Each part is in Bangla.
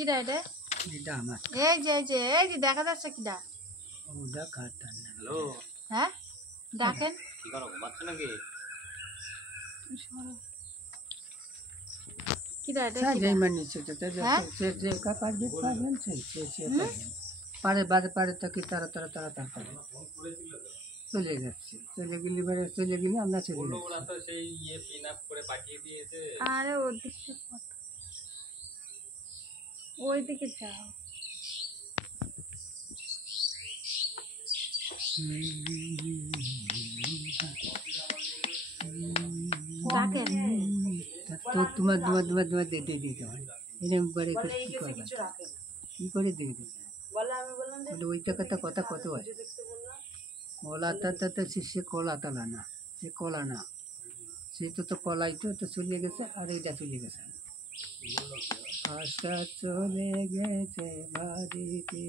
কিডা এটা? এটা আমার। এই যে দেখা যাচ্ছে কিডা? ওটা কাটার না। হ্যালো, হ্যাঁ ডাকেন। কি করো বাচ্চা নাকি? কিডা এটা? স্যার কিডা? যেই মানে সেটা হ্যাঁ? যে কা পারবে পারবেন সে পারে বাদে পারে তাকে তারা পারে চলে যাচ্ছে চলে গেলে আমরা চলে যাচ্ছি। ওরা তো সেই পিন আপ করে পাঠিয়ে দিয়েছে। আরে ওদিকে ওইদিকে যাও। ডাকেন। তো তোমার দিতে হয় এরকম করে কি করবে কি করে দিয়ে দিতে বলে ওই টাকাটা কথা কত আছে কলাটা সে কলা তালা না সে কলা না সে তো কলাই তো চলে গেছে আর এইটা চলে গেছে আশা চলে গেছে বাড়িতে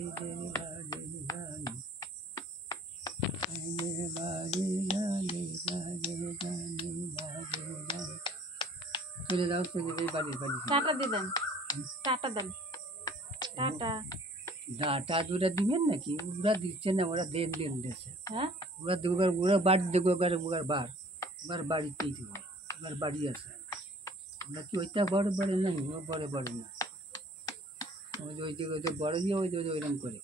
চলে যাও চলে যাই বাড়ির টাটা দিবেন টাটা দেন টাটা। ডাটা দুটা দিবেন নাকি ওরা দিচ্ছে না ওরা দেন দিচ্ছে হ্যাঁ ওরা বাড়ি দেবো ওবার বাড়িতেই দেবো ওবার বাড়ি আছে ওরা কি ওইটা বড় না ও বড় না ওই যে বড় দিয়ে ওই ওইরকম করে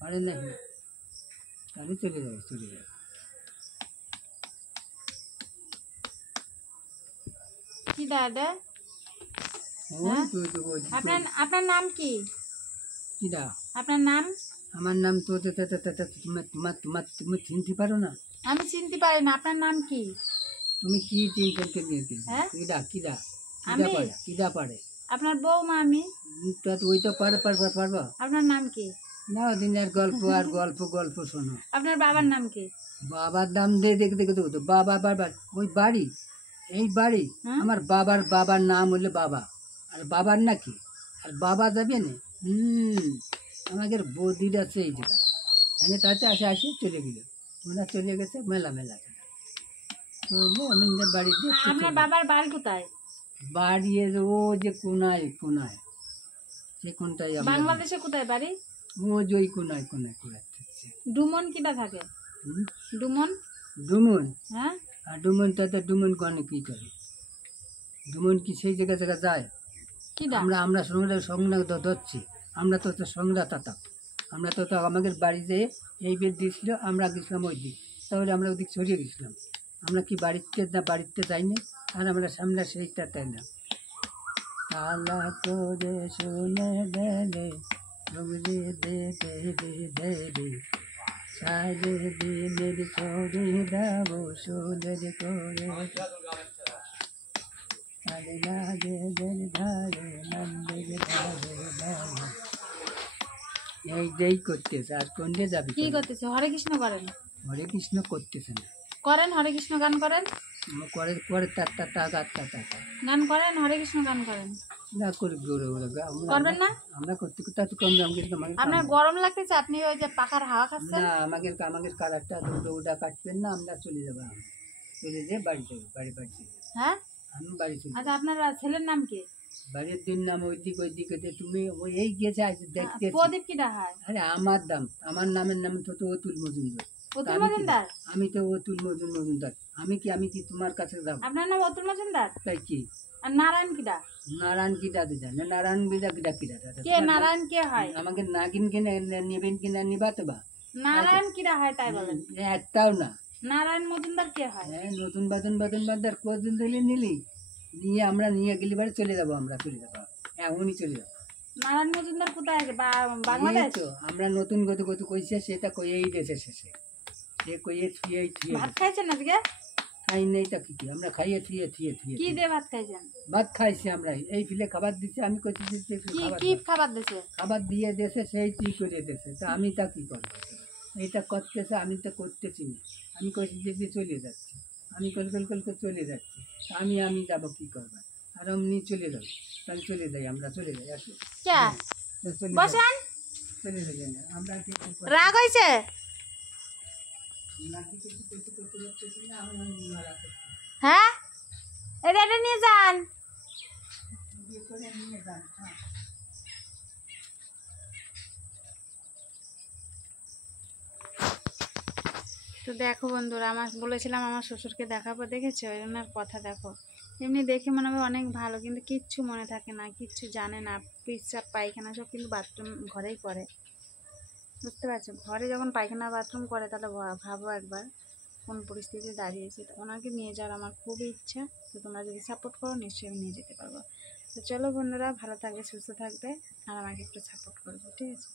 পারে না তাহলে চলে যাবে কি দাদা? আপনার নাম কি? কিরা আপনার নাম? আমার নাম তো তুমি চিনতে পারো না? আমি চিনতে পারি না। আপনার নাম কি? তুমি কি চিনতে দিয়েছি? হ্যাঁ কিরা পারে আপনার বৌমা আমি। ওই তো পারবা। আপনার নাম কি? না দিনের গল্প শোনো। আপনার বাবার নাম কি? বাবার নাম দেখে তো বাবার ওই বাড়ি এই বাড়ি আমার বাবার নাম হলো বাবা আর বাবার নাকি আর বাবা যাবে না আমাদের বৌদির আছে এই জায়গা এনে তাতে আসে চলে গেল ওরা চলে গেছে মেলা আমি বাড়িতে। আপনার বাবার বাড়ি কোথায়? বাড়ি ও যে কোনায় সে কোনটাই বাংলাদেশে কোথায় বাড়ি? ও যে ওই কোনায় ডুমন কিটা থাকে? ডুমন হ্যাঁ আর ডুমন কনে কি করে ডুমন কি সেই জায়গা যায়? আমরা সংগ্রাম ধরছি আমরা তো সংগ্রাতা আমরা তো আমাদের বাড়িতে এই বেদ দিয়েছিল আমরা গেছিলাম ওই দিক তাহলে আমরা ওদিক ছড়িয়ে গেছিলাম আমরা কি বাড়িতে যাইনি আর আমরা সামনে সেইটা তাই না তালা করে শুনে গেলে সাজে দিনের ছড়ি দাব সোলের করে এই যেই করতেছে আর কোনটা যাবে কি করতেছে? হরে কৃষ্ণ করেন? হরে কৃষ্ণ করতেছে না করেন হরে কৃষ্ণ গান করেন? করে গান করেন হরে কৃষ্ণ গান করেন না করি করবেন না? আমরা করতে কম আপনার গরম লাগতেছে আপনি ওই যে পাখার হাওয়া খাচ্ছেন না আমাদের কালারটা ওটা কাটবেন না আমরা চলে যাবো চলে যেয়ে বাড়ি যাবো বাড়ি হ্যাঁ আমি বাড়ি চলে। আচ্ছা আপনার ছেলের নাম কি? বাড়ির দিন নাম ওই দিকে তুমি এই গেছে দেখতে প্রদীপ কিটা হয়? আরে আমার নামের নাম তো অতুল মজুমদার। অতুল মজুমদার? আমি তো অতুল মজুমদার আমি কি তোমার কাছে যাবো? আপনার নাম অতুল মজুমদার? তাই কি? আর নারায়ণ কিটা? নারায়ণ কিটা জানে নারায়ণ কিটা কে নারায়ণ কে হয়? আমাকে নাগিন কিনে নেবেন কিনা নিবাতে বা নারায়ণ কিটা হয় তাই বলেন? একটাও না। নারায়ণ মজুমদার কে হয়? হ্যাঁ নতুন বাদন কদিন ধরে নিয়ে আমরা নিয়ে গেলে বাড়ি চলে যাবো এখনই চলে যাবো। নারায়ণ মজুমদার কোথায়? বাংলাদেশ? আমরা নতুন গত কইছে সেটা কইয়েই দিয়েছে শেষে সে কইয়ে থুয়ে ভাত খাইছেন আজকে? খাই নেই তা কি আমরা খাইয়ে থুয়ে কি দিয়ে ভাত খাইছেন? ভাত খাইছি আমরা এই ফিলে খাবার দিচ্ছে আমি কইছি কি খাবার দিছে? খাবার দিয়ে দিয়েছে সেই কি করে দিয়েছে তা আমি তা কি করবো এইটা করতেছে আমি তো করতেছি না আমি কইছি যে চলে যাচ্ছি আমি কল চলে যাচ্ছি আমি যাবো কি করবো আর অমনি চলে যাবো তাহলে চলে যাই আমরা চলে যাই আসো বসেন চলে যাই আমরা রাগ হয়েছে? হ্যাঁ এটা নিয়ে যান তো দেখো বন্ধুরা, আমার বলেছিলাম আমার শ্বশুরকে দেখাবো, দেখেছো ওনার কথা দেখো। এমনি দেখে মনে হবে অনেক ভালো, কিন্তু কিচ্ছু মনে থাকে না, কিচ্ছু জানে না। পেচ্ছাপ পায়খানা সব কিন্তু বাথরুম ঘরেই করে, বুঝতে পারছো? ঘরে যখন পায়খানা বাথরুম করে তাহলে ভাবো একবার কোন পরিস্থিতি দাঁড়িয়েছে। তো ওনাকে নিয়ে যাওয়ার আমার খুবই ইচ্ছা। তো তোমরা যদি সাপোর্ট করো নিশ্চয়ই আমি নিয়ে যেতে পারবো। তো চলো বন্ধুরা, ভালো থাকবে, সুস্থ থাকবে, আর আমাকে একটু সাপোর্ট করবে, ঠিক আছে?